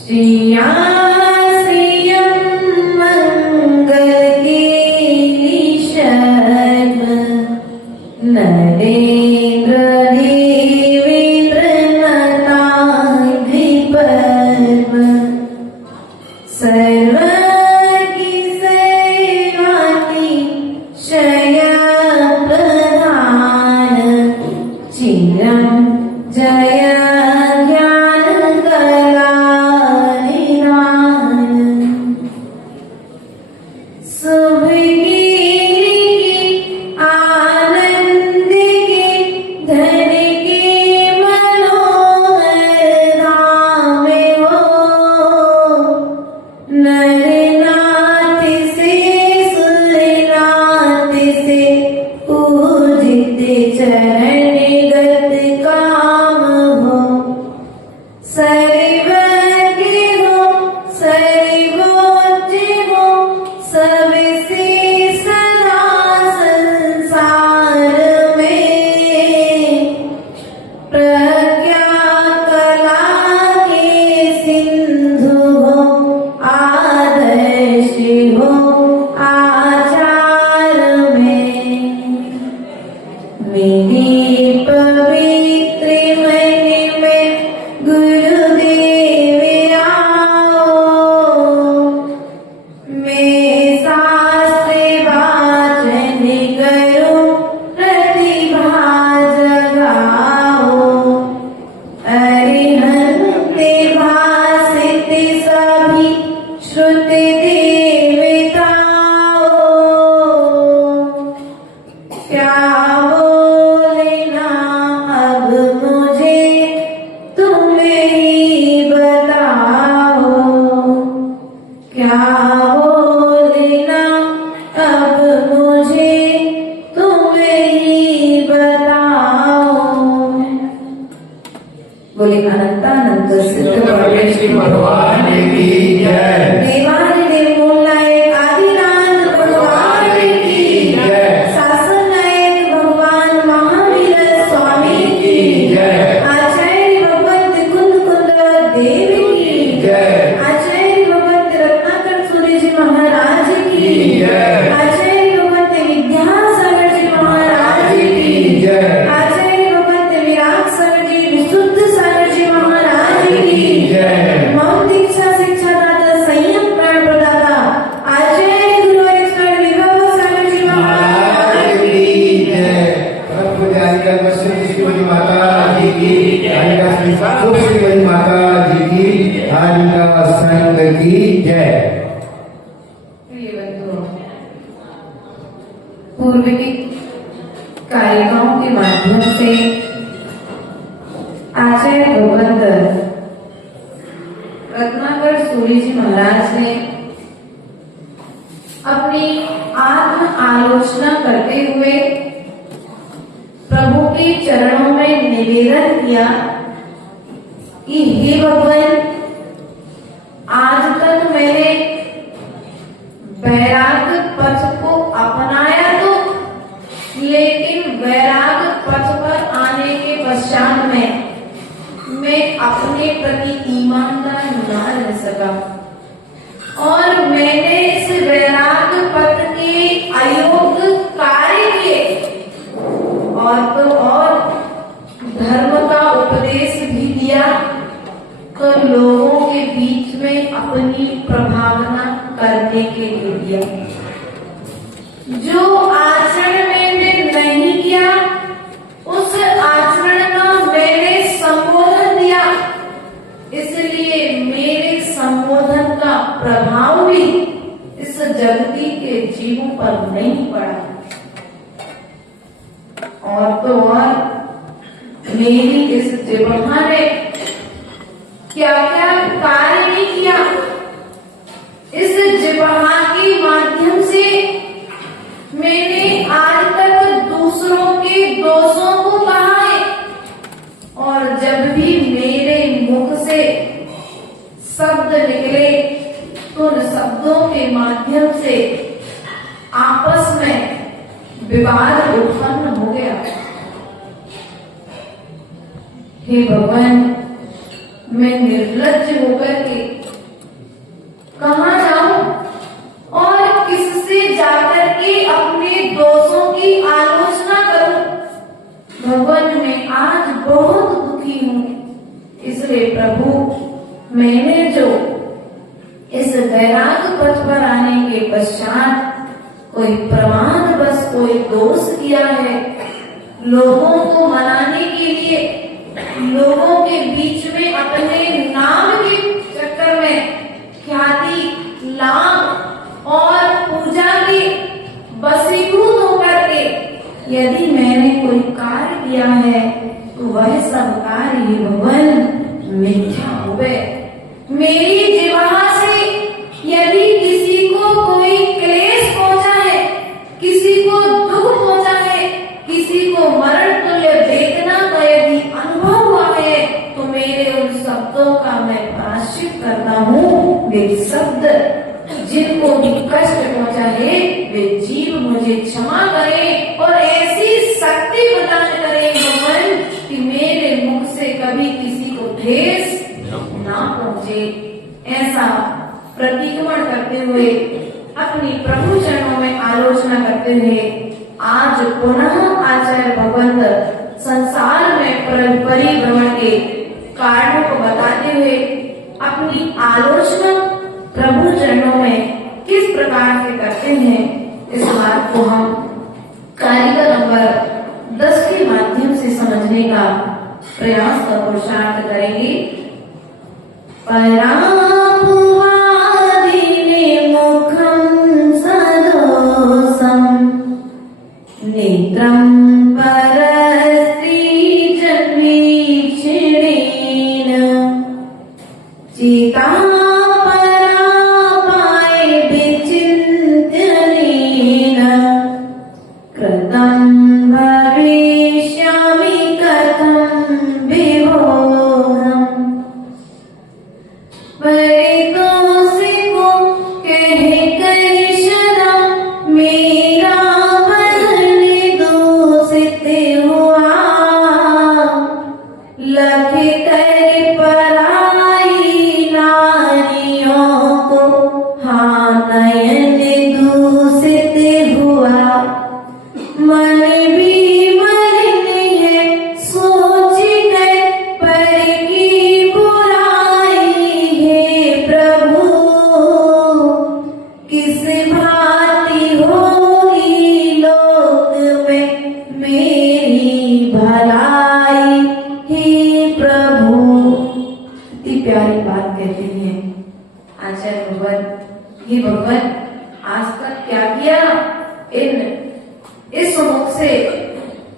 श्रिया श्रियं मंगलकेली शर्म नरेन्द्र देवेन्द्र नताधिपर्व सर्व की सेवा की शया प्रधान चिरं जय बोले अनंतानंद सिद्ध परमेश्वर भगवान की जय। देवादिदेव मूलनायक आदिनाथ भगवान की जय। शासन नायक भगवान महावीर स्वामी की जय। आचार्य भगवत कुंद कुंद देव की जय। आचार्य भगवत रत्नाकर सूर्य जी महाराज की जय। आचार्य भगवत विद्यासागर जी महाराज की जय। आचार्य भगवत विराट सागर जी विशुद्ध मौन दीक्षा शिक्षा दाता संयम प्राण प्रदाता आचार्य गुरु ईश्वर विभव सागर जी महाराज की जय। श्रीमती माता जी की श्रीमती माता जी की हारिका संघ की जय। पूर्व के कार्यक्रमों के माध्यम से आचार्य भगवत रत्नाकर सूर्य जी महाराज ने अपनी आत्म आलोचना करते हुए प्रभु के चरणों में निवेदन किया कि हे भगवान, आज तक मैंने वैराग्य पथ को अपनाया तो, लेकिन वैराग्य पथ पर आने के पश्चात मैं अपने प्रति ईमानदार न रह सका और मैंने इस वैराग्य पथ के अयोग्य कार्य किए और तो और धर्म का उपदेश भी दिया तो लोगों के बीच में अपनी प्रभावना करने के लिए दिया। जो आचरण मैंने नहीं किया उस आचरण का मैंने संबोधन दिया, इसलिए मेरे संबोधन का प्रभाव भी इस जगती के जीवों पर नहीं पड़ा और तो और मेरी इस जिह्वा ने क्या क्या कार्य नहीं किया। इस जिह्वा के माध्यम से मैंने आज तक दूसरों के दोषों को कहा है और जब भी मेरे मुख से शब्द निकले तो उन शब्दों के माध्यम से आपस में विवाद उत्पन्न हो गया। हे भगवान, मैं निर्लज्ज होकर के कहाँ जाऊं और किससे जाकर के अपने दोषों की आलोचना करूं। भगवान मैं आज बहुत दुखी हूं, इसलिए प्रभु मैंने जो इस वैराग पथ पर आने के पश्चात कोई प्रमाद बस कोई दोष किया है, लोगों को मनाने के लिए, लोगों के बीच में अपने नाम के चक्कर में ख्याति, लाभ और पूजा के वशीभूत होकर के यदि मैंने कोई कार्य किया है तो वह सब कार्य ही भगवान मिथ्या हो गए। मेरी जिह्वा से यदि किसी को कोई क्लेश पहुंचा है, किसी को दुख पहुंचा है, किसी को मरण तुल्य वेदना का यदि अनुभव हुआ है तो मेरे उन शब्दों का मैं प्रायश्चित करता हूँ। वे शब्द जिनको भी कष्ट पहुंचा है वे जीव मुझे क्षमा करें और ऐसी शक्ति प्रदान करें भगवान कि मेरे मुख से कभी किसी को ठेस ना पहुंचे। ऐसा प्रतिक्रमण करते हुए अपनी प्रभु चरणों में आलोचना करते हुए आज पुनः आचार्य भगवंत संसार में परिभ्रमण के कारणों को बताते हुए अपनी आलोचना प्रभु चरणों में किस प्रकार से करते हैं, इस बात को हम कारिका नंबर 10 के माध्यम से समझने का प्रयास और पुरुषार्थ करेंगे। नेत्रं परस्त्री जन्मीक्षिणेन चिता परापाय विचिन्तनेन कृतं भविष्यामि कथं विभोहम्। परितोषिको कह कह सदा मेरा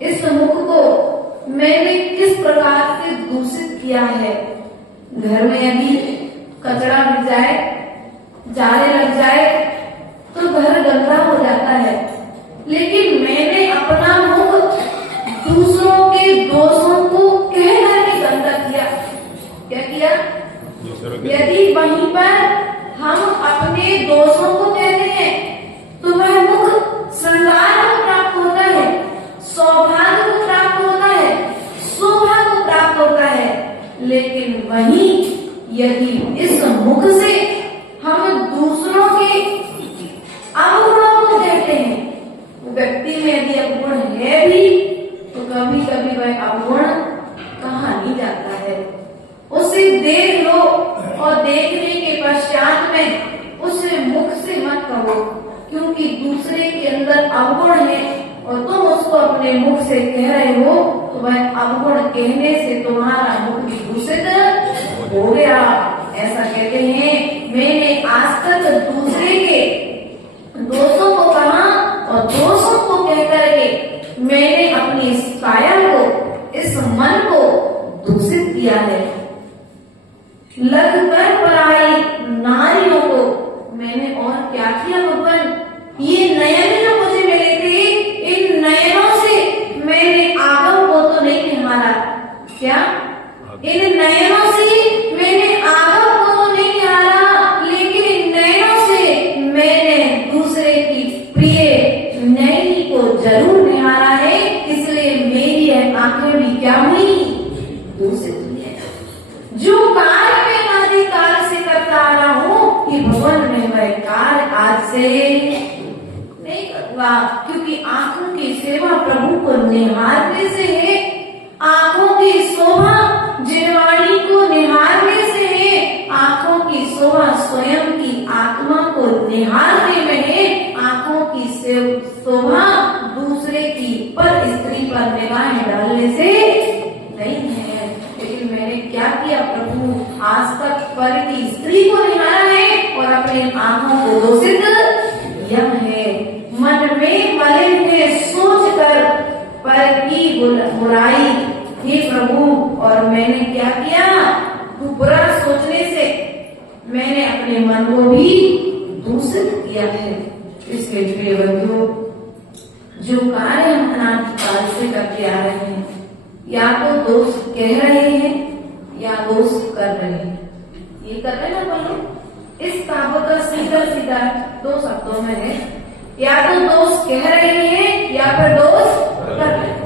इस मुख को मैंने किस प्रकार से दूषित किया है। घर में यदि कचरा गिर जाए, जाले लग जाए तो घर गंदा हो जाता है, लेकिन मैंने अपना मुख दूसरों के दोषों को कह करके गंदा किया। क्या किया? यदि वहीं पर हम अपने दोषों को कहते हैं तो वह मुख श्रृंगार को प्राप्त होता है, सौभाग्य को प्राप्त होता है, शोभा को प्राप्त होता है। लेकिन वहीं यदि इस मुख से हम दूसरों के अवगुणों को कहते हैं, व्यक्ति में यदि अवगुण है भी तो कभी कभी वह अवगुण कहाँ नहीं जाता है। उसे देख लो और देखने के पश्चात में उसे मुख से मत कहो, क्योंकि दूसरे के अंदर अवगुण है और तुम उसको अपने मुख से कह रहे हो तो वह अवगुण कहने से तुम्हारा मुख भी दूषित हो गया। ऐसा कहते हैं मैंने आज तक दूसरे के दोषों को कहा और दोषों को कह करके मैंने अपनी इस काया को, इस मन को दूषित किया है। लग कर पराई नारियों को मैंने और क्या किया भगवान? ये नयन जो मुझे मिले थे, इन नयनों से मैंने आगम को तो नहीं निहारा। क्या? इन नयनों से मैंने आगम को तो नहीं निहारा, लेकिन इन नयनों से मैंने दूसरे की प्रिय नयनी को जरूर निहारा है। इसलिए मेरी आंखें भी क्या हुई? दूषित हुई है। जो कार्य मैं अनादिकाल से करता आ रहा हूँ कि भगवान से नहीं करूंगा, क्योंकि आंखों की सेवा प्रभु को निहारने से है। आंखों की शोभा जिनवाणी को निहारने से है। आंखों की शोभा स्वयं की आत्मा को निहारने में है। आंखों की शोभा दूसरे की पर स्त्री पर निगाहें डालने से नहीं है। लेकिन मैंने क्या किया प्रभु, आज तक पर की स्त्री को निहारा है और अपने आंखों को दूषित किया है। मन में मलिन है सोच कर पर की बुराई हे प्रभु, और मैंने क्या किया, तू बुरा सोचने से मैंने अपने मन को भी दूषित किया है। इसलिए प्रिय बंधुओं, जो कार्य हम अनादिकाल से करते आ रहे हैं, या तो दोष कह रहे हैं या दोष कर रहे हैं। ये कर रहे हैं ना बोलो, इस कहावत का सीधा सीधा दो शब्दों में है, या तो दोष कह रहे हैं या फिर दोष कर रहे हैं।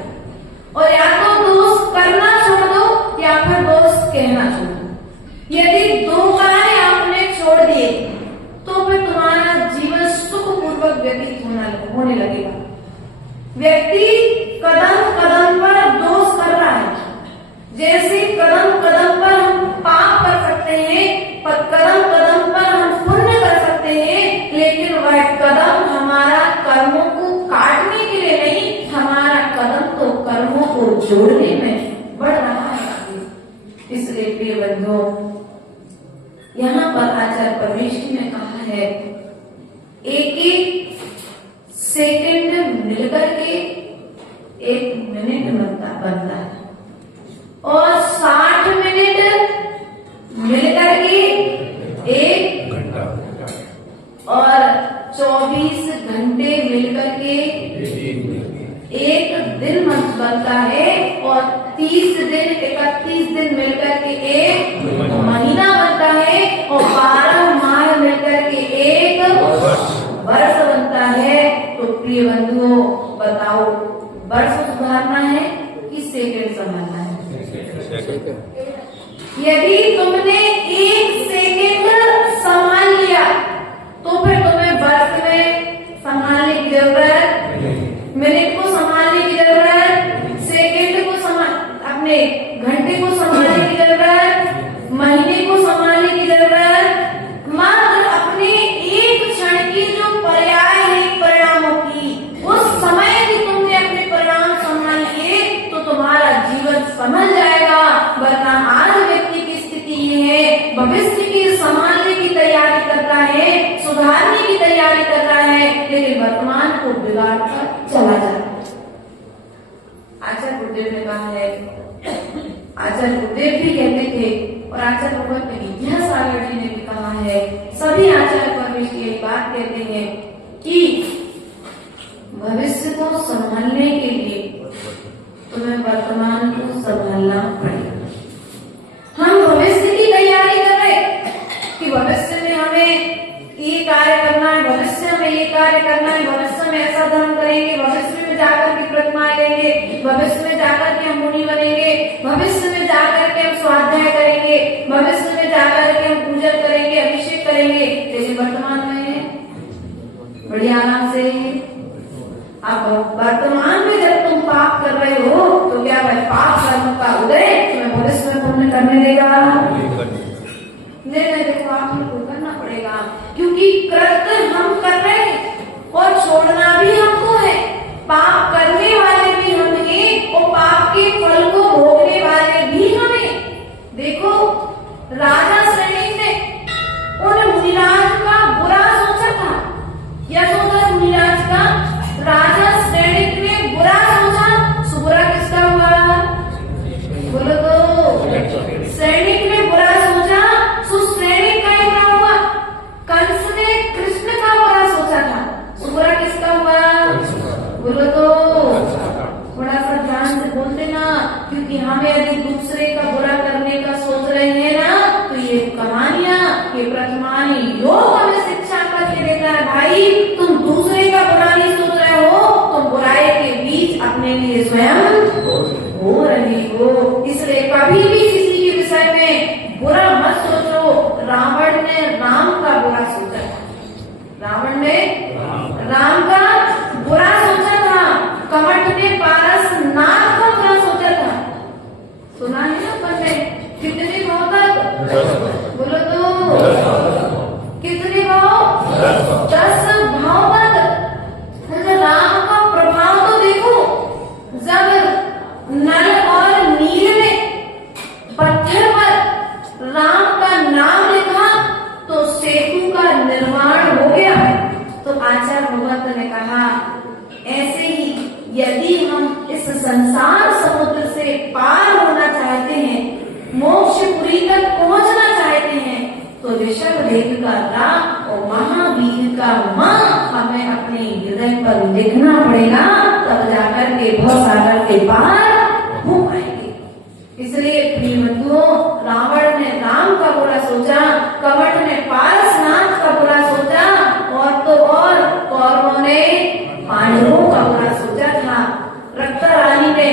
और या तो दोष करना छोड़ दो या फिर दोष कहना छोड़ दो। यदि दो कार्य आपने छोड़ दिए तो फिर तुम्हारा जीवन सुखपूर्वक व्यतीत होने लगेगा। व्यक्ति कदम कदम पर दोष कर रहा है। जैसे कदम कदम पर हम पाप कर सकते हैं, पर कदम कदम पर हम पुण्य कर सकते हैं, लेकिन वह कदम हमारा कर्मों को काटने के लिए नहीं, हमारा कदम तो कर्मों को जोड़ने में बढ़ रहा है। इसलिए प्रिय बंधुओं, यहाँ पर आचार्य परमेश्वर ने कहा है, एक एक सेकंड मिलकर के एक मिनट बनता है, और 60 मिनट मिलकर के एक घंटा, और 24 घंटे मिलकर के एक दिन बनता है, और 30 दिन 31 दिन मिलकर के एक महीना बनता है, और 12 माह मिलकर के एक वर्ष बनता है। तो प्रिय बंधुओं, बताओ, वर्ष सुधारना है कि सेकंड संभालना है? यदि तुमने एक सेकंड संभाल लिया तो फिर तुम्हें वर्ष में संभालने की जरूरत, मिनट को संभालने की जरूरत, सेकंड को अपने घंटे को संभालने की जरूरत, महीने को संभालने की जरूरत। मात्र अपने एक क्षण की जो पर्याय है परिणामों की, उस समय की तुमने अपने परिणाम संभाल लिए तो तुम्हारा जीवन संभल जाएगा। वरना आज व्यक्ति की स्थिति ये है, भविष्य की संभालने की तैयारी करता है, सुधारने की तैयारी करता है, लेकिन वर्तमान को बिगाड़ कर चला जाता है। आचार्य गुरुदेव ने कहा है, आचार्य गुरुदेव भी कहते थे और आचार्य भगवत विद्यासागर जी ने भी कहा है, सभी आचार्य परमेश्वर ये बात कहते हैं कि भविष्य को संभालने के लिए तुम्हें वर्तमान को संभालना पड़ेगा। हम भविष्य की तैयारी कर रहे कि भविष्य में हमें ये कार्य करना है, भविष्य में ये कार्य करना है, भविष्य में ऐसा धर्म करेंगे, भविष्य में जाकर के प्रतिमाएं लेंगे, भविष्य में जाकर के हम मुनि बनेंगे, भविष्य में जाकर के हम स्वाध्याय करेंगे, भविष्य में जाकर के हम पूजन करेंगे, अभिषेक करेंगे। लेकिन वर्तमान में बढ़िया आराम से आप वर्तमान में जब तुम पाप कर रहे हो तो क्या वह पाप कर्म का उदय तुम्हें भविष्य में पुण्य करने देगा? नहीं, देखो आप को करना पड़ेगा, क्योंकि कृत्य हम कर रहे हैं और छोड़ना भी हमको है। पाप करने वाले भी हम हैं और पाप के फल को भोगने वाले भी हम हैं। देखो, राजा सैनिक ने उन मुनिराज का बुरा सोचा था, या सोचा मुनिराज का? राजा सैनिक ने बुरा सोचा, सुबुरा किसका हुआ? बोलो तो, सैनिक ने बुरा सोचा, सैनिक का ही बुरा हुआ। कंस ने कृष्ण का बुरा सोचा था, सुबुरा किसका हुआ? बोलो तो, थोड़ा सा ध्यान से बोल देना, क्योंकि हमें यदि दूसरे का बुरा करने का सोच रहे हैं ना, तो ये कहानियां, ये प्रतिमानी योग हमें शिक्षा करके देता है, भाई तुम दूसरे का बुरा नहीं सोच रहे हो, तुम बुराई के बीच अपने लिए स्वयं हो रही हो। इसलिए कभी भी किसी के विषय में बुरा मत सोचो। रावण ने राम का बुरा सोचा, रावण ने बोलो तो कितने भाव? 10 भाव तक। राम का प्रभाव तो देखो, जब नल और नील में पत्थर पर राम का नाम लिखा तो सेतु का निर्माण हो गया। तो आचार्य भगवत ने कहा, ऐसे ही यदि हम इस संसार समुद्र से पार होना चाहते हैं, मोक्षपुरी तक पहुंचना चाहते हैं, तो ऋषभ देव का राम और महावीर का मां हमें अपने हृदय पर लिखना पड़ेगा, तब जाकर के भवसागर के पार हो पाएंगे। इसलिए प्रिय बंधुओं, रावण ने राम का बुरा सोचा, कपट ने पारसनाथ का बुरा सोचा, और तो और कौरवों ने पांडवों का बुरा सोचा था। रक्ता रानी ने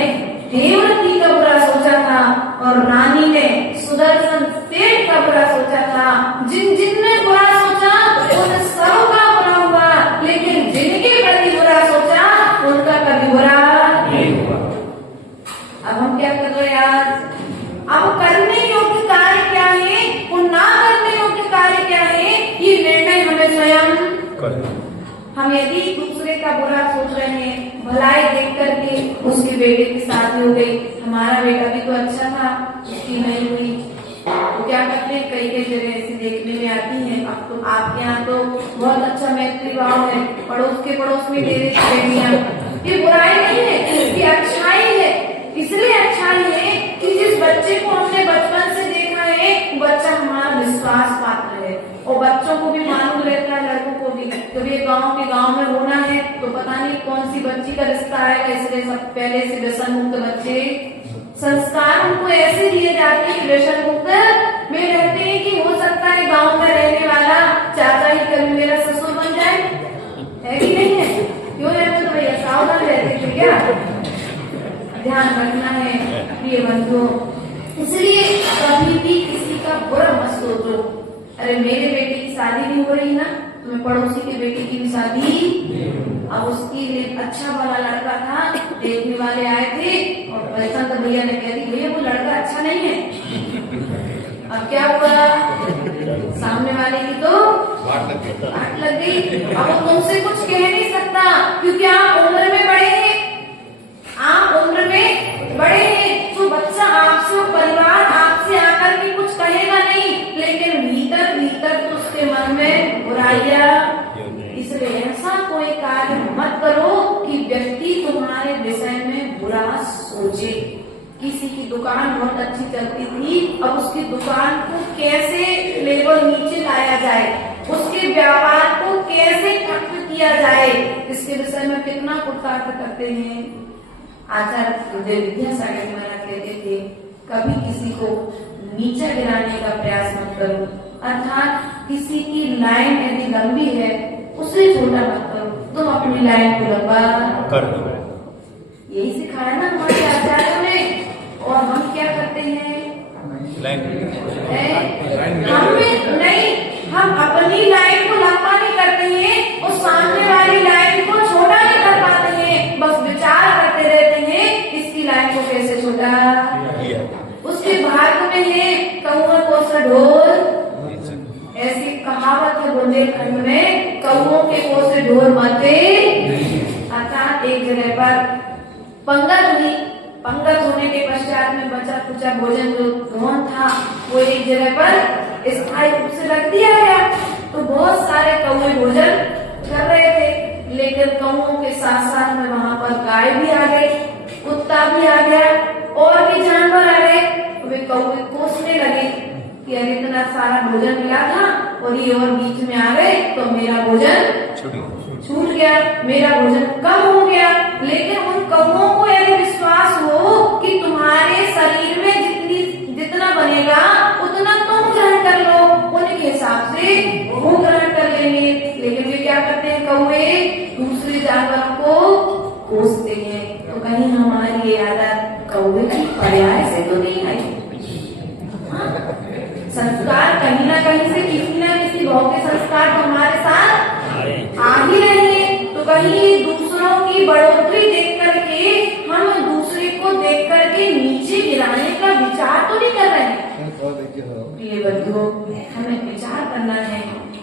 देवव्रती का बुरा सोचा था, और रानी ने सुदर्शन सेठ का बुरा सोचा था। जिन जिनने बुरा सोचा उन सब का बुरा हुआ, लेकिन जिनके प्रति बुरा सोचा उनका कभी बुरा नहीं हुआ। अब हम क्या कर रहे हैं आज? अब करने योग्य कार्य क्या है और ना करने योग्य कार्य क्या है, ये निर्णय हमें स्वयं करना। हम यदि दूसरे का बुरा सोच रहे हैं, भलाई देख करके उसके बेटे की शादी हो गई, हमारा बेटा भी तो अच्छा था, उसकी नहीं हुई, तो क्या करते हैं? कई कई जगह ऐसी देखने में आती है। अब तो आपके यहाँ तो बहुत अच्छा मैत्री भाव है, पड़ोस के पड़ोस में दे देती बेटियां। ये बुराई नहीं है, ये अच्छाई है। इसलिए अच्छाई है कि जिस बच्चे को हमने बचपन से देखा है, बच्चा हमारा विश्वास पात्र है, और बच्चों को भी मालूम रहता है, लड़कों को भी, जब ये गांव में होना है तो पता नहीं कौन सी बच्ची का रिश्ता आएगा। इसलिए सब पहले से व्यसन मुक्त बच्चे, संस्कार उनको ऐसे दिए जाते हैं, व्यसन मुक्त में रहते हैं कि हो सकता है गांव में रहने वाला चाचा ही कभी मेरा ससुर बन जाए, है कि नहीं है? क्यों रहते तो भैया सावधान रहते थे क्या? ध्यान रखना है प्रिय बंधुओं। इसलिए कभी भी किसी का बुरा मत सोचो। अरे मेरे बेटे की शादी नहीं हो रही ना, तो मैं पड़ोसी के बेटे की भी शादी, अब उसकी अच्छा वाला लड़का था, देखने वाले आए थे और पैसा तो भैया ने कह दी, भैया वो लड़का अच्छा नहीं है। अब क्या हुआ? सामने वाले की तो वाट लग गई। अब वो तुमसे कुछ कह नहीं सकता, क्योंकि आप उम्र में बड़े हैं, आप उम्र में बड़े हैं, तो बच्चा आपसे, परिवार आपसे आकर के कुछ कहेगा नहीं, लेकिन भीतर भीतर तो उसके मन में बुराइयां। इसलिए ऐसा कोई कार्य मत करो कि व्यक्ति तुम्हारे विषय में बुरा सोचे। किसी की दुकान बहुत अच्छी चलती थी, अब उसकी दुकान को कैसे लेवल नीचे लाया जाए, उसके व्यापार को कैसे ठप किया जाए, इसके विषय में कितना पुरुषार्थ करते हैं। आचार्य विद्यासागर महाराज कहते थे, कभी किसी को नीचा गिराने का प्रयास मत करो, अर्थात किसी की लाइन यदि लंबी है उसे छोटा मत करो, तुम अपनी लाइन को लंबा कर दो। यही सिखाया ना हमारे आचार्यों ने। और हम क्या करते हैं? हम अपनी लाइन को लंबा नहीं करते हैं और सामने वाली लाइन को छोटा नहीं कर पाते हैं, बस विचार करते रहते हैं इसकी लाइन को कैसे छोटा। उसके भाग में है कौआ को सा ढोल, ऐसी कहावत है बुंदेलखंड में, कौओं के को से ढोल मते। अर्थात एक जगह पर पंगत हुई, पंगत होने के पश्चात में बचा कुचा भोजन जो धोन था वो एक जगह पर स्थायी रूप से रख दिया गया। तो बहुत सारे कौए भोजन कर रहे थे, लेकिन कौओं के साथ साथ में वहां पर गाय भी आ गई, कुत्ता भी आ गया, और भी जानवर आ गए। तो वे कौए कोसने लगे कि अरे इतना सारा भोजन मिला था और ये और बीच में आ गए तो मेरा भोजन छूट गया, मेरा भोजन कम हो गया। लेकिन उन कौओं को यदि विश्वास हो कि तुम्हारे शरीर में जितना बनेगा उतना तुम ग्रहण कर लो, उनके हिसाब से वो ग्रहण कर लेंगे। लेकिन वे क्या करते हैं? कौए दूसरे जानवरों को कोसते हैं। तो कहीं हमारी ये आदत कौए की पर्याय से तो नहीं आई। संस्कार कहीं ना कहीं से किसी न किसी भाव के संस्कार तो हमारे साथ आ ही रहे हैं। तो कहीं दूसरों की बढ़ोतरी देख करके हम दूसरे को देख करके नीचे गिराने का विचार तो नहीं कर रहे हैं। प्रिय बंधुओं, हमें विचार करना है,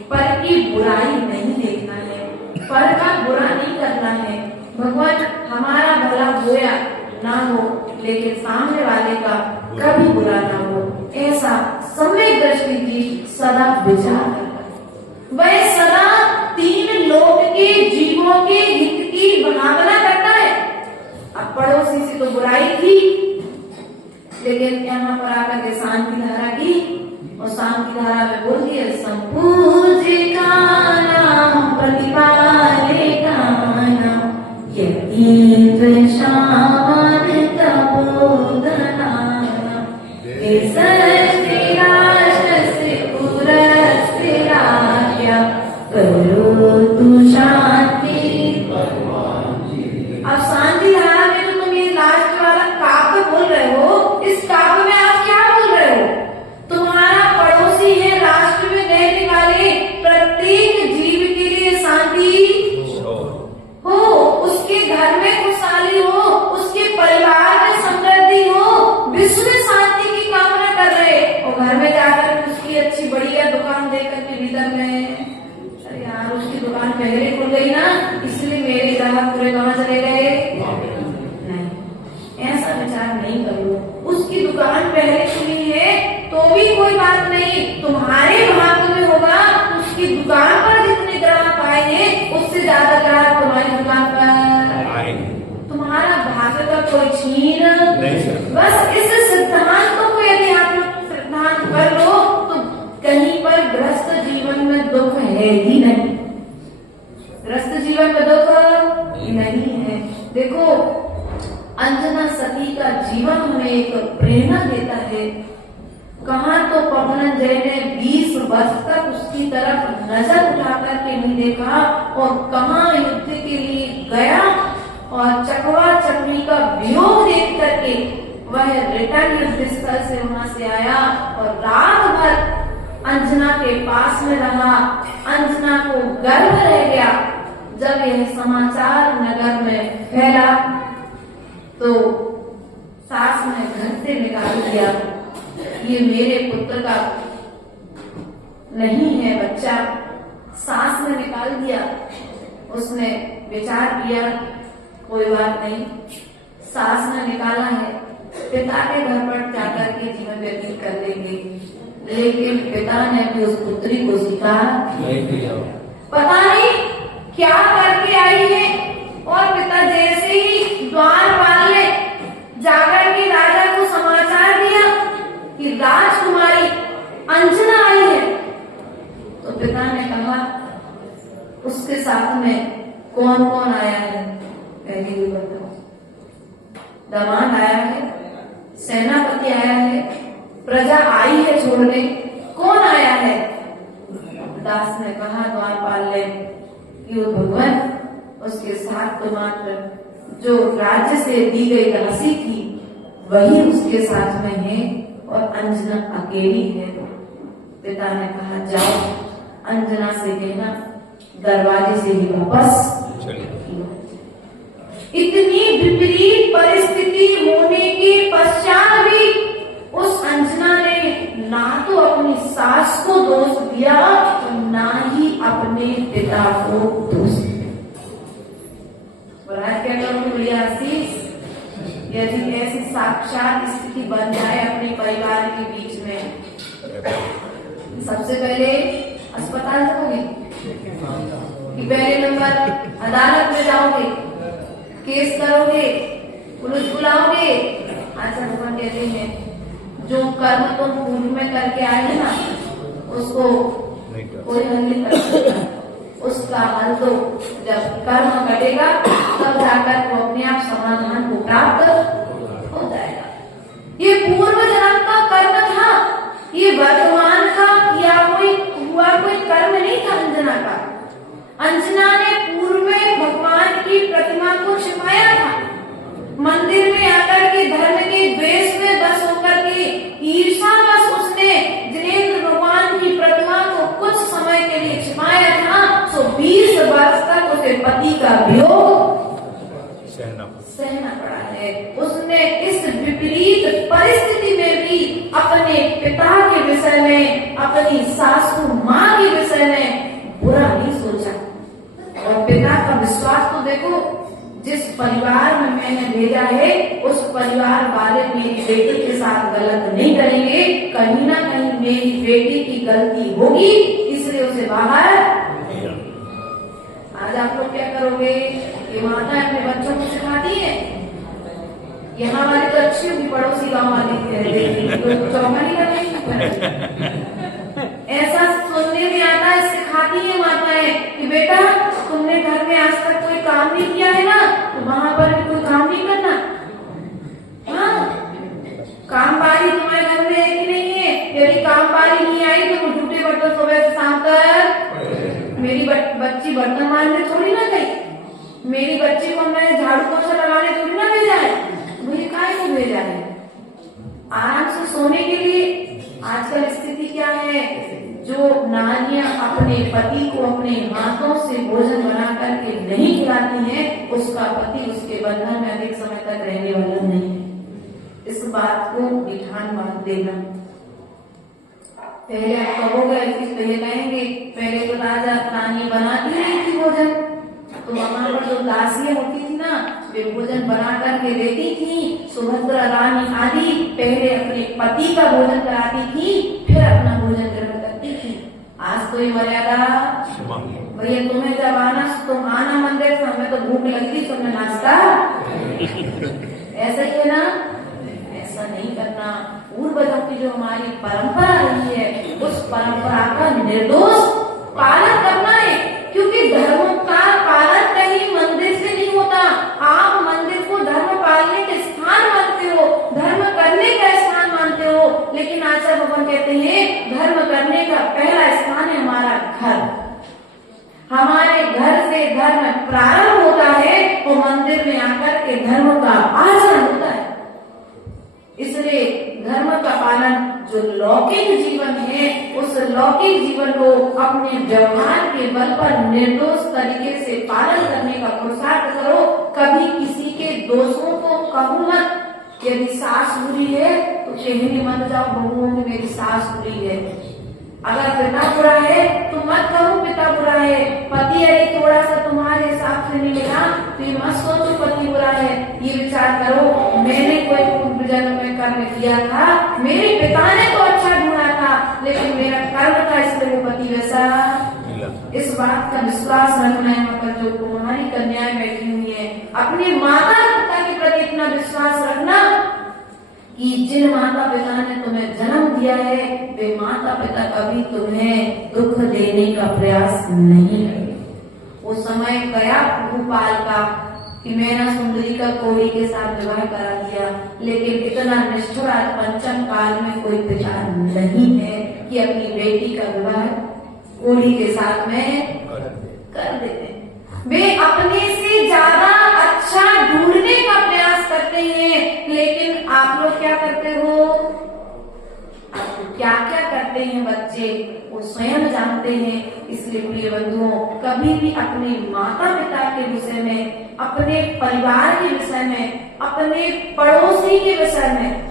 पर की बुराई नहीं देखना है, पर का बुरा नहीं करना है। भगवान हमारा भला हो या ना हो, लेकिन सामने वाले का कभी बुरा ना हो, ऐसा सम्यक दृष्टि की सदा विचार करना। वह सदा तीन लोक के जीवों के हित की भावना करता है। अब पड़ोसी से तो बुराई थी, लेकिन यहाँ पर आकर के शांति धारा की, और शांति धारा में बोल दिया संपूजिका नाम प्रतिपालिका नाम यति त्वशान तपोधना करो शांति। अब शांति धारा में तो तुम ये लास्ट वाला काव्य बोल रहे हो, इस काव्य में आप क्या बोल रहे हो? तुम्हारा पड़ोसी है, राष्ट्र में रहने वाले प्रत्येक जीव के लिए शांति हो, उसके घर में खुशहाली हो, उसके परिवार में समृद्धि हो, विश्व में शांति की कामना कर रहे, और घर में जाकर उसकी अच्छी बढ़िया दुकान देकर के भीतर में, अरे यार उसकी दुकान पहले खुल गई ना, इसलिए मेरे ग्राहक पूरे कहाँ चले गए? नहीं, ऐसा विचार नहीं करो। उसकी दुकान पहले खुली है तो भी कोई बात नहीं, तुम्हारे भाग्य में होगा उसकी दुकान पर जितने ग्राहक आए हैं उससे ज्यादा ग्राहक तुम्हारी दुकान पर आएंगे। तुम्हारा भाग्य का कोई छीन नहीं। बस इस सिद्धांत को यदि आप सिद्धांत कर लो तो कहीं पर गृहस्थ जीवन में दुख है ही नहीं, गृहस्थ जीवन में दुख नहीं है। देखो, अंजना सती का जीवन हमें एक प्रेरणा देता है। कहाँ तो पवनंजय ने 20 वर्ष तक उसकी तरफ नजर उठाकर के नहीं देखा, और कहाँ युद्ध के लिए गया और चकवा चकवी का वियोग देख करके वह रिटर्न युद्ध स्थल से वहां से आया और रात भर अंजना के पास में रहा। अंजना को गर्व रह गया। जब यह समाचार नगर में फैला तो सास ने घर से निकाल दिया, ये मेरे पुत्र का नहीं है बच्चा। सास ने निकाल दिया। उसने विचार किया कोई बात नहीं, सास ने निकाला है, पिता के घर पर जाकर के जीवन व्यतीत कर देंगे। लेकिन पिता ने भी उस पुत्री को स्वीकार नहीं किया। पता नहीं क्या करके आई है, और पिता जैसे ही द्वार वाले जाकर के राजा को समाचार दिया कि राजकुमारी अंजना आई है, तो पिता ने कहा उसके साथ में कौन कौन आया है, पहले ये बताओ। दामाद आया है, सेनापति आया है, प्रजा आई है छोड़ने, कौन आया है? दास ने कहा द्वारपाल ने कि वो भगवान, उसके साथ तो मात्र जो राज्य से दी गई दासी थी वही उसके साथ में है, और अंजना अकेली है। पिता ने कहा जाओ अंजना से कहना दरवाजे से ही वापस चलिए। इतनी विपरीत परिस्थिति होने के पश्चात भी उस अंजना ने ना तो अपनी सास को दोष दिया, ना ही अपने पिता को दोष दिया। क्या करूं भैया आशीष, यदि ऐसी साक्षात स्थिति बन जाए अपने परिवार के बीच में, सबसे पहले अस्पताल जाओगे कि पहले नंबर अदालत में जाओगे, केस करोगे, पुलिस बुलाओगे? अच्छा भगवान कहते हैं जो कर्म तुम पूर्व में करके आए हैं ना, उसको कोई हल नहीं कर सकता। उसका हल तो जब कर्म कटेगा तब जाकर वो अपने आप समाधान को प्राप्त हो जाएगा। ये पूर्व जन्म का कर्म था, ये वर्तमान का किया हुआ कोई कर्म नहीं था अंजना का। अंजना ने पूर्व में भगवान की प्रतिमा को छिपाया था, मंदिर में आकर के धर्म के द्वेष में बस होकर के ईर्षा बस उसने जिनेंद्र भगवान की प्रतिमा को कुछ समय के लिए छिपाया था। तो 20 वर्ष तक उसे पति का वियोग सहना पड़ा है। उसने इस विपरीत परिस्थिति में भी अपने पिता के विषय में, अपनी सासू माँ के विषय में बुरा नहीं सोचा। और पिता का विश्वास तो देखो, जिस परिवार में मैंने भेजा है उस परिवार वाले मेरी बेटी के साथ गलत नहीं करेंगे, कहीं ना कहीं मेरी बेटी की गलती होगी, इसलिए उसे बाहर। आज आप लोग क्या करोगे? ये माता अपने बच्चों को सिखाती है। यहाँ वाली तो अच्छी होगी, पड़ोसी गाँव वाली तो चौमानी ऐसा सुनने में आता है, सिखाती है माताएं कि बेटा तुमने घर में आज तक कोई काम नहीं किया है ना, तो वहां पर भी कोई काम नहीं करना। हाँ, काम बारी तुम्हारे घर में है कि नहीं है? यदि काम बारी नहीं आई तो वो झूठे बर्तन सुबह से शाम तक। मेरी बच्ची बर्तन मारने थोड़ी ना गई, मेरी बच्ची को मैंने झाड़ू पोछा लगाने थोड़ी ना भेजा है, मुझे काय को भेजा है? आराम से सोने के लिए। आजकल स्थिति क्या है? जो नारियां अपने पति को अपने हाथों से भोजन बना करके नहीं खिलाती हैं, उसका पति उसके बंधन में अधिक समय तक रहने वाला नहीं है। इस बात को ध्यान बात देना। पहले आप कहोगे, पहले कहेंगे पहले तो राजा रानी बनाती नहीं थी भोजन, तो वहां पर जो दासियां होती थी ना, वे भोजन बना करके देती थी। सुभद्रा रानी आदि पहले अपने पति का भोजन कराती थी, फिर अपना भोजन ग्रहण करती थी। आज तो ये मर्यादा, भैया तुम्हें जब आना तुम आना मंदिर से, हमें तो भूख लगी तुम्हें नाश्ता, ऐसा ही है ना? ऐसा नहीं करना। पूर्वजों की जो हमारी परंपरा रही है, उस परंपरा का निर्दोष पालन करना है। क्योंकि धर्म का पालन कहीं मंदिर से नहीं होता। आप मंदिर को धर्म पालने के स्थान मानते हो, धर्म करने का स्थान मानते हो, लेकिन आचार्य भगवान कहते हैं धर्म करने का पहला स्थान है हमारा घर। हमारे घर से धर्म प्रारंभ होता है, तो मंदिर में आकर के धर्म का आचरण होता है। इसलिए धर्म का पालन, जो लौकिक जीवन है, उस लौकिक जीवन को अपने व्यवहार के बल पर निर्दोष तरीके से पालन करने का पुरुषार्थ करो। कभी किसी के दोषों को कहो मत। यदि सास बुरी है तो कहने मत जाओ बहुओं की मेरी सास बुरी है। अगर पिता बुरा है तो मत कहो पिता बुरा है। पति यदि थोड़ा सा तुम्हारे हिसाब से नहीं मिला तो ये मत सोचो पति बुरा है। ये विचार करो, मैंने कोई पूर्व जन्म में कर्म किया था, मेरे पिता ने तो अच्छा ढूंढा था, लेकिन मेरा कर्म था इसलिए वो पति वैसा। इस बात का विश्वास रखना है। यहाँ पर जो कुमारी कन्याएं बैठी हुई है, अपने माता पिता के प्रति इतना विश्वास रखना कि जिन माता पिता ने तुम्हें जन्म दिया है, वे माता पिता कभी तुम्हें दुख देने का प्रयास नहीं करेंगे। वो समय गया भूपाल का कि मैंने सुंदरी का कोड़ी के साथ विवाह करा दिया, लेकिन इतना निष्ठुर आज पंचम काल में कोई पिता नहीं है कि अपनी बेटी का विवाह कोड़ी के साथ में कर देते। वे अपने से ज्यादा अच्छा ढूंढने का प्रयास करते हैं, लेकिन आप लोग क्या करते हो? क्या क्या करते हैं बच्चे वो स्वयं जानते हैं। इसलिए प्रिय बंधुओं, कभी भी अपने माता पिता के विषय में, अपने परिवार के विषय में, अपने पड़ोसी के विषय में,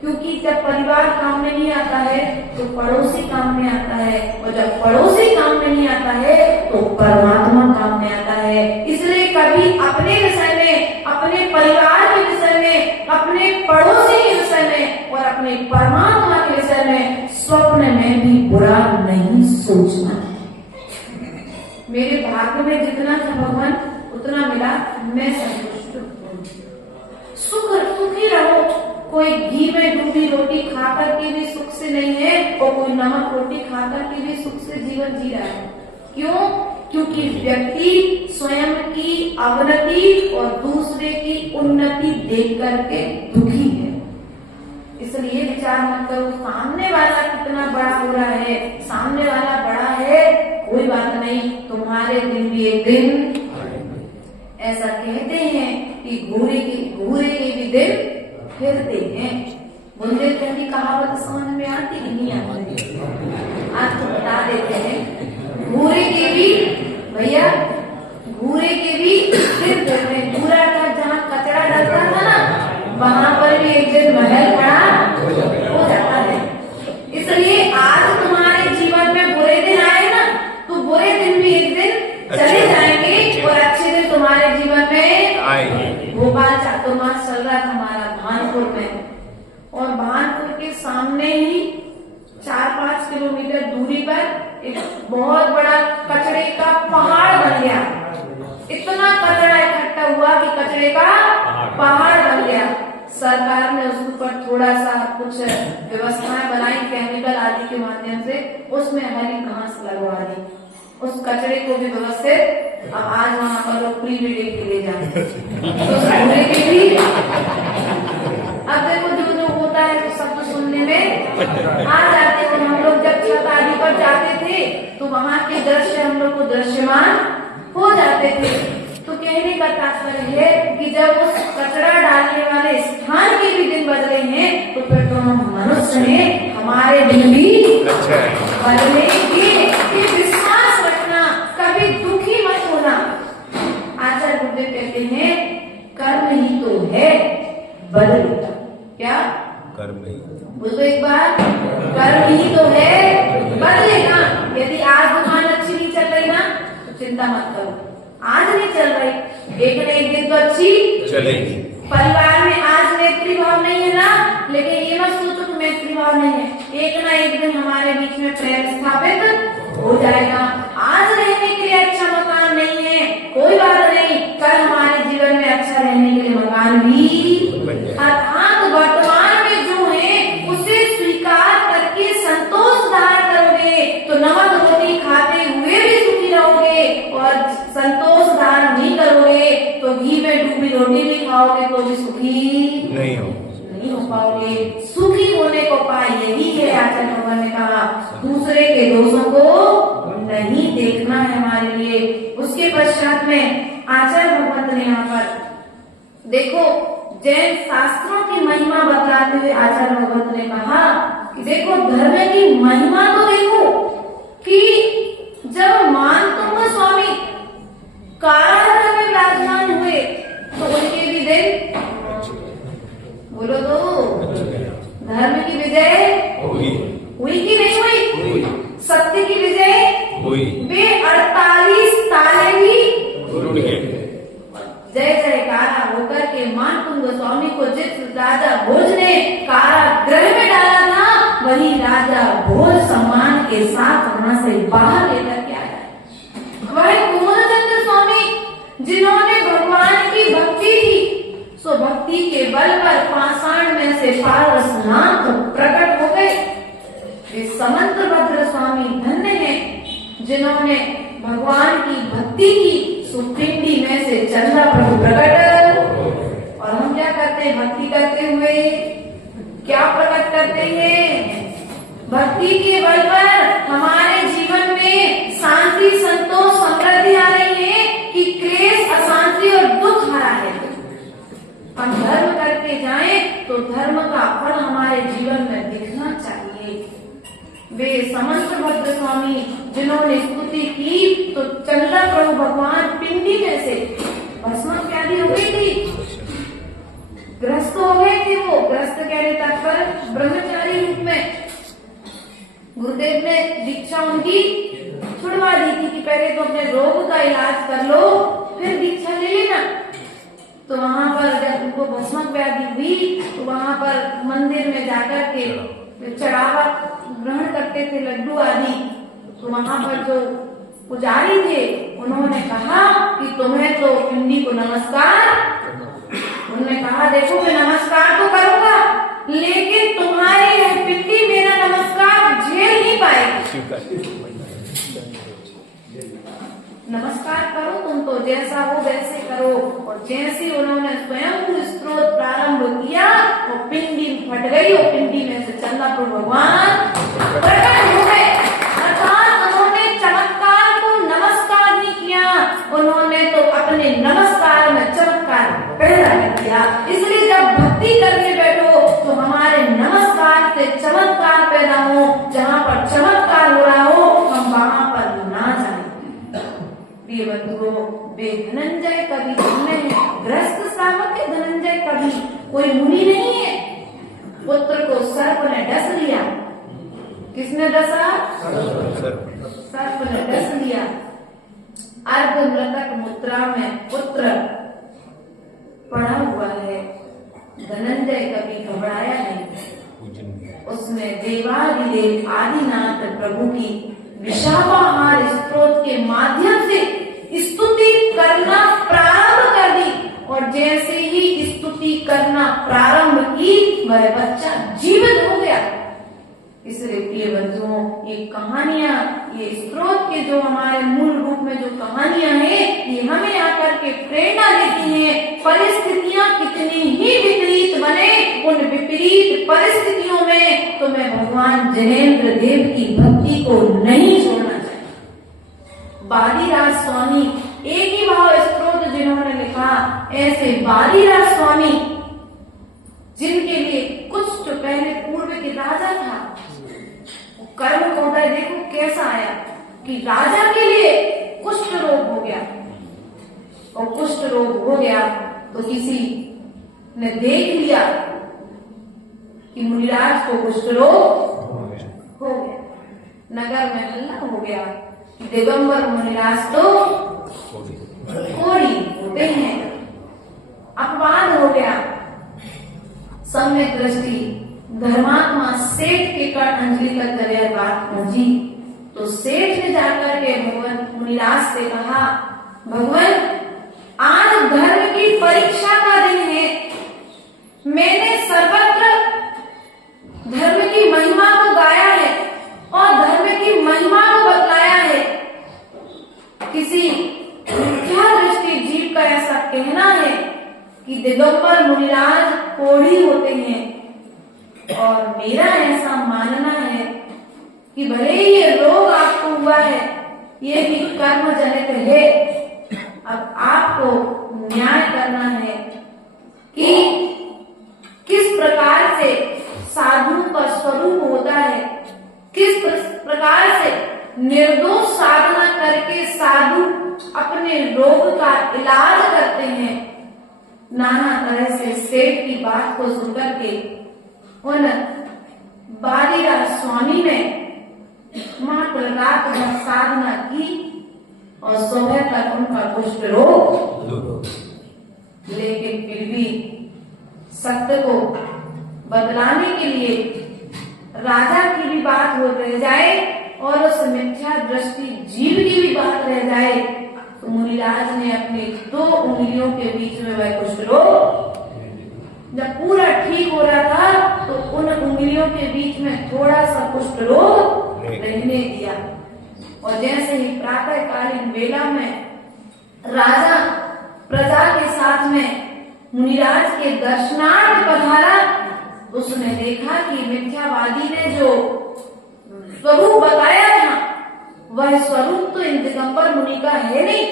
क्योंकि जब परिवार काम में नहीं आता है तो पड़ोसी काम में आता है, और जब पड़ोसी काम में नहीं आता है तो परमात्मा काम में आता है। इसलिए कभी अपने विषय में, अपने परिवार के विषय में, अपने पड़ोसी के विषय में और अपने परमात्मा के विषय में स्वप्न में भी बुरा नहीं सोचना। मेरे भाग्य में जितना था भगवान उतना मिला, मैं संतुष्ट हूँ। सुखी रहो। कोई घी में डूबी रोटी खाकर के भी सुख से नहीं है, और कोई नमक रोटी खाकर के भी सुख से जीवन जी रहा है। क्यों? क्योंकि व्यक्ति स्वयं की अवनति और दूसरे की उन्नति देख करके दुखी है। इसलिए विचार मत करो सामने वाला कितना बड़ा हो रहा है, सामने वाला बड़ा है, कोई बात नहीं, तुम्हारे दिन भी एक दिन। ऐसा कहते हैं कि घूरे के भी दिन फिरते हैं। बुंदेलखंड की कहावत समझ में आती कि नहीं आती? आज तो बता देते हैं। घूरे के भी भैया, घूरे के भी फिरते हैं। घूरा का जहाँ कचरा डलता था ना, वहां पर भी एक दिन महल खड़ा हो जाता है। किलोमीटर दूरी पर एक बहुत बड़ा कचरे का पहाड़ बन गया। इतना कचरा इकट्ठा हुआ कि कचरे का पहाड़ बन गया। सरकार ने उसके ऊपर थोड़ा सा कुछ व्यवस्थाएं बनाई केमिकल आदि के माध्यम से, उसमें हरी घास लगवा दी, उस कचरे को भी व्यवस्थित। अब आज वहां पर लोग प्री वेडिंग के लिए जाए तो सोने के भी। अब देखो जो होता है तो सब तो सुनने में आ जाते हैं। हम लोग जब छत आदि पर जाते थे तो वहां के दृश्य हम लोग को दृश्यमान हो जाते थे। तो कहने का तात्पर्य है कि जब उस कचरा डालने वाले स्थान के भी दिन बदले हैं तो फिर तो हम मनुष्य हैं, हमारे दिन भी बदलेंगे। ये विश्वास रखना, कभी दुखी मत होना। आचार्य गुरुदेव कहते हैं कर्म ही तो है बदलेगा। क्या कर्म ही? बोलो एक बार, कर्म ही तो है बदलेगा। यदि आज दुकान अच्छी नहीं चल रही ना तो चिंता मत करो, आज नहीं चल रही, एक न एक दिन तो अच्छी चलेगी। परिवार में आज मैत्री भाव नहीं है ना, लेकिन ये मत सोचो कि मैत्री भाव नहीं है, एक ना एक दिन हमारे बीच में प्रेम स्थापित हो जाएगा। आज रहने के लिए अच्छा मकान नहीं है, कोई बात नहीं, कल हमारे जीवन में अच्छा रहने के लिए मकान भी। अर्थात वर्तमान में जो है उसे स्वीकार करके संतोष धारण करोगे तो नमक रोटी खाते हुए भी सुखी रहोगे, और संतोष धारण नहीं करोगे तो घी में डूबी रोटी भी खाओगे तो भी सुखी नहीं हो पाओगे। सुखी होने को उपाय यही है, आचार्य भगवान ने कहा, दूसरे के दोषों को नहीं देखना है हमारे लिए। उसके पश्चात में आचार्य भगवत ने यहाँ पर देखो जैन शास्त्रों की महिमा बतलाते हुए आचार्य भगवत ने कहा कि देखो धर्म की महिमा तो देखो कि जब मानतुंग स्वामी कारागृह में विराजमान हुए तो उनके भी दिन, बोलो तो, धर्म की विजय हुई कि नहीं हुई? सत्य की विजय हुई। वे 48 ताले भी जय जयकारा होकर के मानतुंग स्वामी को जिस राजा भोज ने कारागृह में डाला था वही राजा भोज सम्मान के साथ वहां से बाहर लेकर के आया। वही कुमुदचंद्र स्वामी जिन्होंने भगवान की भक्ति की, सो भक्ति के बल पर पाषाण में से पारसनाथ प्रकट हो गए। वे समंतभद्र स्वामी धन्य हैं जिन्होंने भगवान की भक्ति की, सुपिंडी में से चंद्र प्रभु प्रकट। और हम क्या करते हैं भक्ति करते हुए? क्या प्रकट करते हैं? भक्ति के बल पर हमारे जीवन में शांति, संतोष, समृद्धि आ रही है कि क्लेश, अशांति और दुख हरा है। हम धर्म करके जाएं तो धर्म का फल हमारे जीवन में दिखना चाहिए। वे समंतभद्र स्वामी जिन्होंने स्तुति की तो चंद्र प्रभु भगवान पिंडी में से भस्म इत्यादि हो गई थी, ग्रस्त हो गए थे। वो ग्रस्त कहने तक पर ब्रह्मचारी रूप में गुरुदेव ने दीक्षा उनकी छुड़वा दी थी कि पहले तो अपने रोग का इलाज कर लो फिर दीक्षा ले लेना। तो वहां पर जब उनको भस्म व्याधि हुई तो वहां पर मंदिर में जाकर के चढ़ावा ग्रहण करते थे, लड्डू आदि। तो वहां पर जो पुजारी थे उन्होंने कहा कि तुम्हें तो पिंडी को नमस्कार, उन्होंने कहा देखो मैं नमस्कार तो करूंगा लेकिन तुम्हारी यह पिंडी मेरा नमस्कार झेल नहीं पाएगी। नमस्कार करो तुम तो, जैसा हो वैसे करो। और जैसे उन्होंने स्वयं स्त्रोत प्रारंभ किया वो पिंडी फट गई और पिंडी में से चंद्रपुर भगवान प्रकट हो गए। अर्थात उन्होंने चमत्कार को नमस्कार नहीं किया, उन्होंने तो अपने नमस्कार में चमत्कार पैदा किया। इसलिए जब भक्ति करने बैठो तो हमारे नमस्कार से चमत्कार पैदा हो, जहाँ पर चमत्कार हो रहा हो हम वहां पर ना जाए। प्रिय बंधुओं, वे धनंजय कवि सुनने हैं, ग्रस्त श्रावक है धनंजय कवि, कोई मुनि नहीं है। पुत्र को सर्प ने डस लिया। किसने डसा? सर्प ने डस लिया। अर्ध मृतक मुद्रा में पुत्र पड़ा हुआ है। धनंजय कवि घबराया नहीं, उसने देवादिदेव आदिनाथ प्रभु की विशाखाहार स्त्रोत के माध्यम से स्तुति करना प्रारंभ कर दी। और जैसे ही स्तुति करना प्रारंभ की, वह बच्चा जीवित हो गया। इसलिए प्रिय बंधुओं, ये कहानियां, ये स्त्रोत के जो हमारे मूल रूप में जो कहानियां हैं, ये हमें आकर के प्रेरणा देती हैं। परिस्थितियां कितनी ही विपरीत बने, उन विपरीत परिस्थितियों में तो मैं भगवान जैनेन्द्र देव की भक्ति को नहीं छोड़ना चाहिए। बालीराज स्वामी, एक ही भाव स्त्रोत जिन्होंने लिखा, ऐसे बालीराज स्वामी जिनके लिए कुछ तो पहले पूर्व के राजा था, कर्म कोटा देखो कैसा आया कि राजा के लिए कुष्ठ रोग हो गया। और कुष्ठ रोग हो गया तो किसी ने देख लिया कि मुनिराज को कुष्ठ रोग हो गया। नगर में हल्ला हो गया कि दिगंबर मुनिराज तो कोड़ी होते हैं। अपवाद हो गया। सम्यक दृष्टि धर्मात्मा सेठ के कर अंजलि तक जब बात पहुंची तो सेठ ने जाकर के भगवान मुनिराज से कहा, भगवान आज धर्म की परीक्षा का दिन है। मैंने सर्वत्र धर्म की महिमा को गाया है और धर्म की महिमा को बतलाया है। किसी मिथ्या दृष्टि जीव का ऐसा कहना है कि दिगंबर मुनिराज कोढ़ी होते हैं, और मेरा ऐसा मानना है कि भले ही ये रोग आपको हुआ है, ये भी कर्म जनित है। अब आपको न्याय करना है कि किस प्रकार से साधु का स्वरूप होता है, किस प्रकार से निर्दोष साधना करके साधु अपने रोग का इलाज करते हैं। नाना तरह से सेठ की बात को सुनकर के उन बालीराज स्वामी ने मात्र रात भर साधना की और सुबह तक उनका कुष्ठ रोग, लेकिन फिर भी सत्य को बदलाने के लिए राजा की भी बात हो रह जाए और उस मिथ्या दृष्टि जीव की भी बात रह जाए, तो मुनिराज ने अपने 2 उंगलियों के बीच में वह कुष्ठ रोग, जब पूरा ठीक हो रहा था तो उन उंगलियों के बीच में थोड़ा सा कुष्ठ रोग रहने दिया। और जैसे ही प्रातःकालीन वेला में राजा प्रजा के साथ में मुनिराज के दर्शनार्थ पधारा, उसने देखा कि मिथ्यावादी ने जो स्वरूप बताया था, वह स्वरूप तो इन दिगंबर मुनि का है नहीं।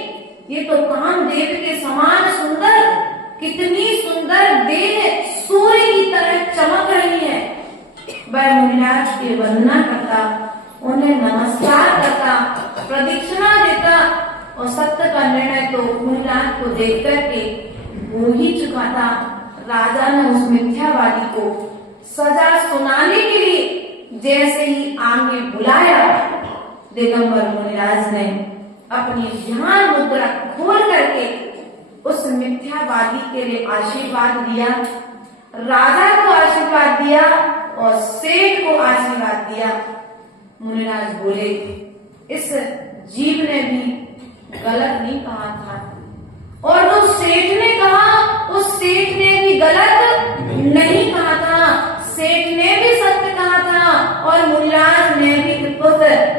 ये तो कामदेव के समान सुंदर, कितनी सुंदर देह सूर्य की तरह चमक रही है। वह मुनिराज की वंदना करता, उन्हें नमस्कार करता, प्रदक्षिणा देता और सत्य का निर्णय तो मुनिराज को देख करके हो ही चुका था। राजा ने उस मिथ्यावादी को सजा सुनाने के लिए जैसे ही आगे बुलाया, दिगंबर मुनिराज ने अपनी ध्यान मुद्रा खोल करके उस मिथ्यावादी के लिए आशीर्वाद दिया, राजा को आशीर्वाद दिया और सेठ को आशीर्वाद दिया। मुनिराज बोले, इस जीव ने भी गलत नहीं कहा था, और जो सेठ ने कहा उस सेठ ने भी गलत नहीं कहा था। सेठ ने भी सत्य कहा था और मुनिराज ने भी,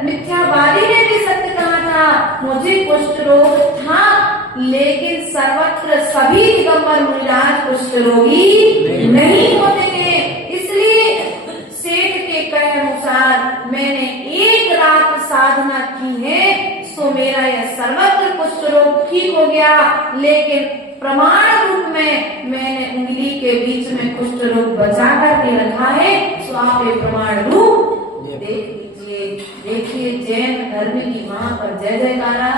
मिथ्यावादी ने भी सत्य कहा था। मुझे कुष्ठ रोग था, लेकिन सर्वत्र सभी दिगंबर मुनिराज कुष्ठ रोगी नहीं होते हैं। इसलिए सेठ के कहे अनुसार मैंने एक रात साधना की है, सो मेरा यह सर्वत्र कुष्ठ रोग ठीक हो गया। लेकिन प्रमाण रूप में मैंने उंगली के बीच में कुष्ठ रोग बचा करके रखा है, सो आप ये प्रमाण रूप देख लीजिए। देखिए जैन धर्म की वहां पर जय जयकारा।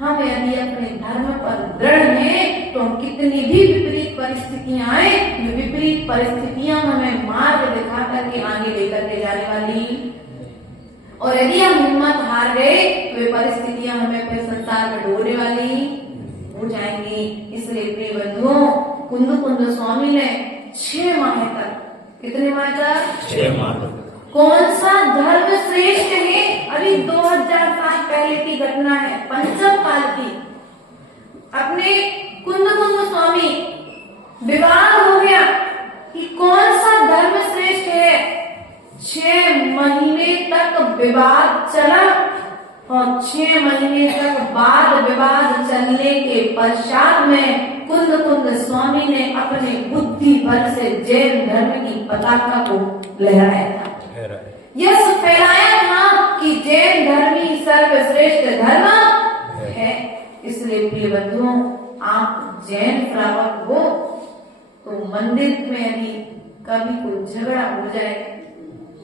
हम यदि अपने धर्म पर दृढ़ हैं तो हम कितनी भी विपरीत परिस्थितियां आए, विपरीत परिस्थितियां हमें मार्ग दिखा करके आगे लेकर के जाने वाली। और यदि हम हिम्मत हार गए तो वे परिस्थितियां हमें फिर संसार में डोबने वाली हो जाएंगी। इसलिए प्रिय बंधुओं, कुंद स्वामी ने 6 माह तक कितने माता? 6 माता। कौन सा धर्म श्रेष्ठ है? अभी 2000 साल पहले की घटना है, पंचम काल की। अपने कुंद स्वामी विवाद हो गया कि कौन सा धर्म श्रेष्ठ है। 6 महीने तक विवाद चला और 6 महीने तक वाद विवाद चलने के पश्चात में कुंद स्वामी ने अपने बुद्धि बल से जैन धर्म की पताका को लहराया था, यश फैलाया था कि जैन धर्म ही सर्वश्रेष्ठ धर्म है। इसलिए प्रिय बंधुओं, आप जैन श्रावक हो तो मंदिर में यदि कभी कोई झगड़ा हो जाए,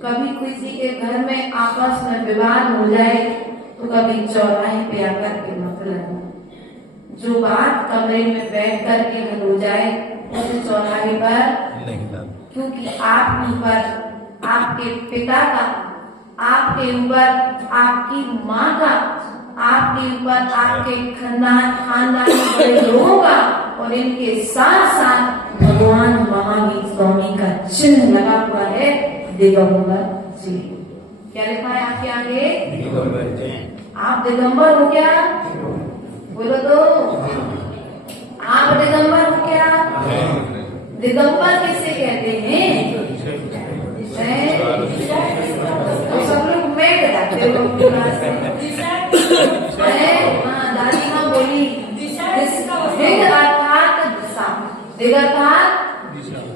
कभी किसी के घर में आपस में विवाद हो जाए, तो कभी चौराहे पे आकर के मत लड़ो। जो बात कमरे में बैठ कर के हल हो जाए उसे चौराहे पर नहीं, क्योंकि आप ऊपर आपके पिता का, आपके ऊपर आपकी माँ का, आपके ऊपर आपके खानदानी बड़े लोगों का और इनके साथ साथ भगवान महावीर स्वामी का चिन्ह लगा हुआ है, दिगंबर जी। क्या लिखा है आपके आगे? दिगंबर जैन। आप दिगंबर हो क्या? बोलो तो, आप दिगंबर हो क्या? दिगंबर किसे कहते हैं? तो सब लोग बैठ जाते हो। दादी माँ बोली दिग अर्थात दिशा, दिग अर्थात,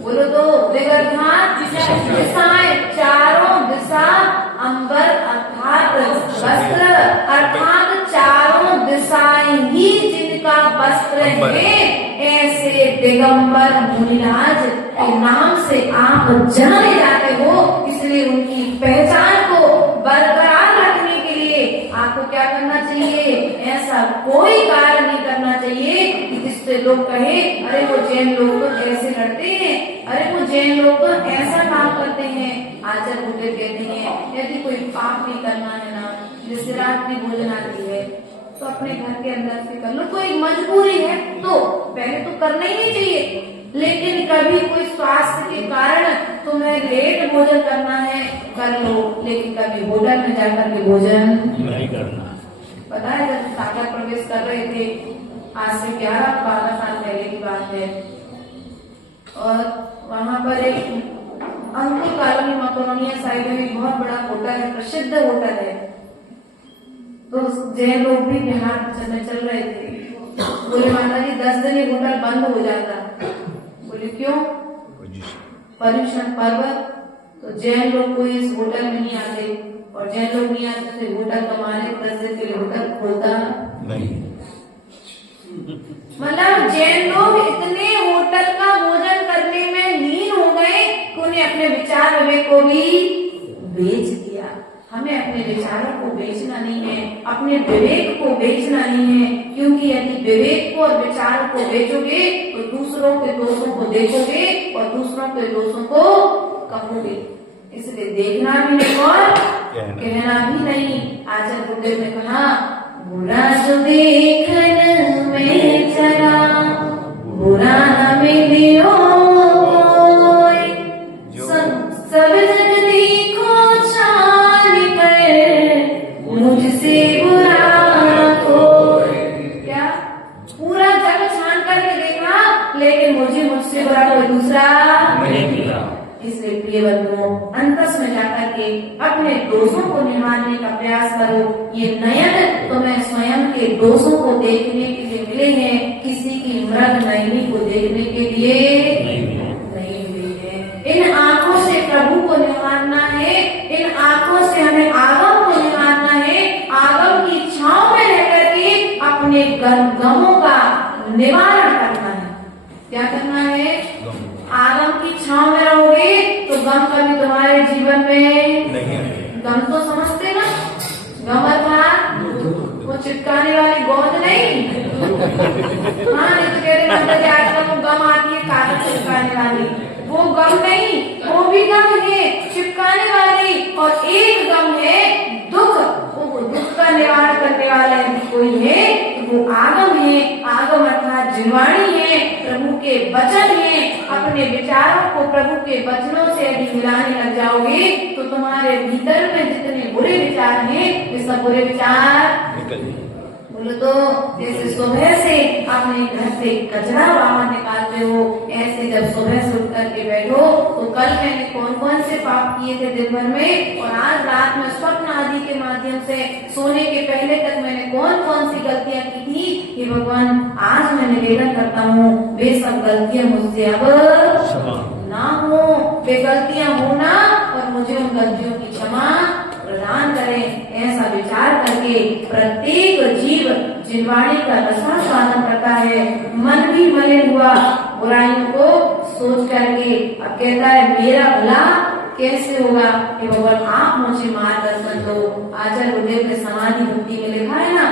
बोलो तो, दिग अर्थात दिशाएं, चारों दिशा, अंबर अर्थात वस्त्र, अर्थात चारों दिशाएं ही जिनका वस्त्र है, ऐसे दिगंबर मुनिराज के नाम से आप जाने जाते हो। इसलिए उनकी पहचान को बरकरार रखने के लिए आपको क्या करना चाहिए? ऐसा कोई कार्य नहीं करना चाहिए कि जिससे लोग कहे अरे वो जैन लोग तो ऐसे लड़ते हैं, अरे वो जैन लोग तो ऐसा काम करते हैं। आचार्य बुद्ध कहते हैं यदि कोई पाप नहीं करना है ना, जैसे रात में भोजन आती है तो अपने घर के अंदर से कर लो, कोई मजबूरी है तो पहले तो करना ही नहीं चाहिए। लेकिन कभी कोई स्वास्थ्य के कारण तुम्हें लेट भोजन करना है, कर लो, लेकिन कभी होटल में जाकर के भोजन नहीं करना। पता है जब सागर प्रवेश कर रहे थे, आज से 11-12 साल पहले की बात है, और वहाँ पर एक अंकुर कॉलोनी मकरोनिया साइड में एक बहुत बड़ा होटल है, प्रसिद्ध होटल है। तो जैन लोग भी बिहार में चल रहे थे। बोले माता जी 10 दिन ये होटल बंद हो जाता। बोले क्यों? पर्यूषण पर्व, तो जैन लोग कोई इस होटल में नहीं आते, और जैन लोग नहीं आते तो होटल का मालिक 10 दिन के लिए होटल खोलता नहीं। मतलब जैन लोग इतने होटल का भोजन करने में लीन हो गए कि उन्हें अपने विचार विवेक को भी बेच दिया। हमें अपने विचारों को बेचना नहीं है, अपने विवेक को बेचना नहीं है, क्योंकि यदि विवेक को और विचारों को बेचोगे तो दूसरों के दोषों को देखोगे और दूसरों के दोषों को कहोगे। इसलिए देखना भी नहीं और कहना भी नहीं। आचार्य बुद्ध ने कहा बुरा जो देखन में चला, बुरा न मिलियो, सब जग देखो छान कर, मुझसे बुरा कोई। क्या? पूरा जग छान करके देखा, लेकिन मुझसे बुरा कोई दूसरा नहीं मिला। इसलिए प्रिय बंधुओं, अंतस में जाकर के अपने दोषों को निवारने का प्रयास करो। ये नयन तुम्हें स्वयं के दोषों को देखने के लिए मिले हैं, किसी की मृग नयनी को देखने के लिए नहीं मिले हैं। इन आंखों से प्रभु को निहारना है, इन आंखों से हमें आगम को निहारना है, आगम की छांव में रहकर के अपने गमों का निवारण करना है। क्या करना है? आगम की छांव में रहोगे तो गम कभी तुम्हारे जीवन में नहीं है। गम तो समझते ना, गम अर्थात वो चिपकाने वाली गोंद नहीं। हाँ, नहीं तो कह रहे मतलब आजकल वो गम आती है कागज चिपकाने वाली, वो गम नहीं, वो भी गम है चिपकाने वाली। और एक गम है दुख, वो दुख का निवारण करने वाला कोई है, वो आगम है। आगम अर्थात जीवाणी है, प्रभु के वचन है। अपने अपने विचारों को प्रभु के वचनों से यदि मिलाने लग जाओगे तो तुम्हारे भीतर में जितने बुरे विचार हैं वे सब बुरे विचार निकल जाए। बोलो तो जैसे सुबह से अपने घर से कचरा बाहर निकालते हो, ऐसे जब सुबह से उठ करके बैठो तो कल मैंने कौन कौन से पाप किए थे दिन भर में, और आज रात में स्वप्न आदि के माध्यम से सोने के पहले तक मैंने कौन कौन सी गलतियां की थी, कि भगवान आज मैं निवेदन करता हूँ वे सब गलतियां मुझसे अब क्षमा ना हो, वे गलतियां होना और मुझे उन गलतियों की क्षमा प्रदान करें। ऐसा विचार करके प्रत्येक जीव जिनवाणी का रसास्वादन करता है, मन भी मलिन हुआ बुराइयों को सोच करके अब कहता है मेरा भला कैसे होगा, कि भगवान आप मुझे मार्गदर्शन दो। आचार्य गुरुदेव ने समाधि भक्ति में लिखा है ना,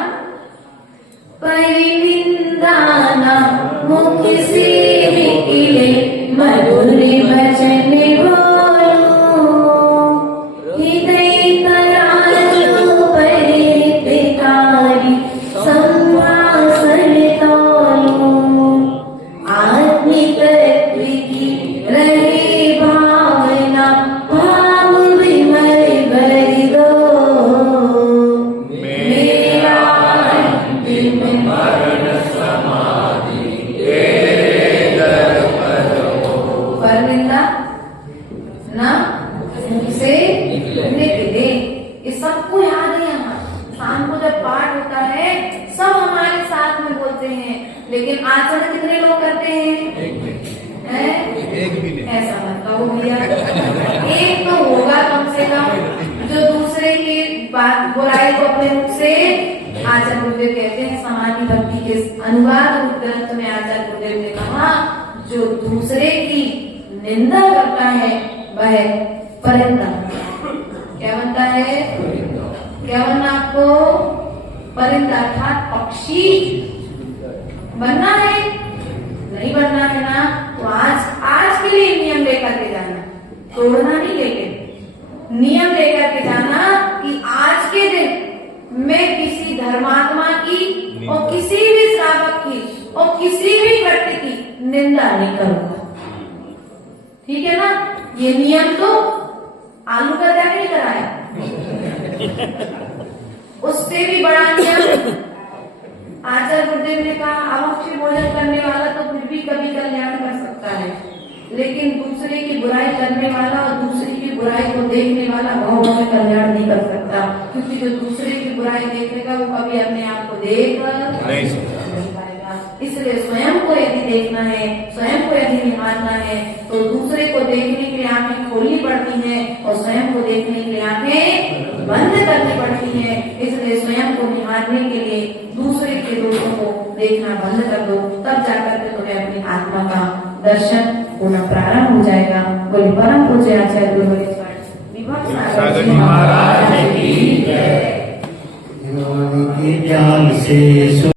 परिनिंदाना मुख से निकले मधुर वचन बोलो, हृदय तराजू परित्कारी संवासन तोलो, आत्मिक तत्व की रहे भावना भाव विमल भर दो, मेरा अंतिम परनिंदा ना मुख से निकले। ये सबको याद है, यहाँ शाम को जब पाठ होता है सब हमारे साथ में बोलते हैं, लेकिन आचरण कितने लोग करते हैं? ऐसा मत कहो भैया, एक तो होगा कम से कम जो दूसरे की बात बुराई को अपने मुख से। आचार्य गुरुदेव कहते हैं समाधि भक्ति के अनुवाद ग्रंथ में आचार्य गुरुदेव ने कहा जो दूसरे की निंदा करता है वह परिंदा क्या बनता है? क्या बनना आपको? परिंदा अर्थात पक्षी बनना है, नहीं बनना है ना, तो आज के लिए नियम लेकर के जाना, तोड़ना नहीं, लेकिन नियम लेकर के जाना कि आज के दिन मैं किसी धर्मात्मा की और किसी भी श्रावक की और किसी भी व्यक्ति की निंदा नहीं करूंगा। ठीक है ना? ये नियम तो आलू का त्याग नहीं कराया, उससे भी बड़ा नियम आचार्य गुरुदेव ने कहा अभक्ष्य भोजन करने वाला तो फिर भी कभी कल्याण कर सकता है, लेकिन दूसरे की बुराई करने वाला और दूसरे की बुराई को देखने वाला भाव में कल्याण नहीं कर सकता, क्योंकि जो दूसरे की बुराई देखेगा वो कभी अपने आप को देख नहीं सकता। इसलिए स्वयं को यदि देखना है, स्वयं को यदि निहारना है तो दूसरे को देखने के लिए आंखें खोलनी पड़ती हैं और स्वयं को देखने के लिए आंखें बंद करनी पड़ती हैं। इसलिए स्वयं को निहारने के लिए दूसरे के दोषों को देखना बंद कर दो, तब जाकर के तुम्हें अपनी आत्मा का दर्शन होना प्रारंभ हो जाएगा। बोले परम पूज्य आचार्य विभक्त सागर जी महाराज की जय। ज्ञान से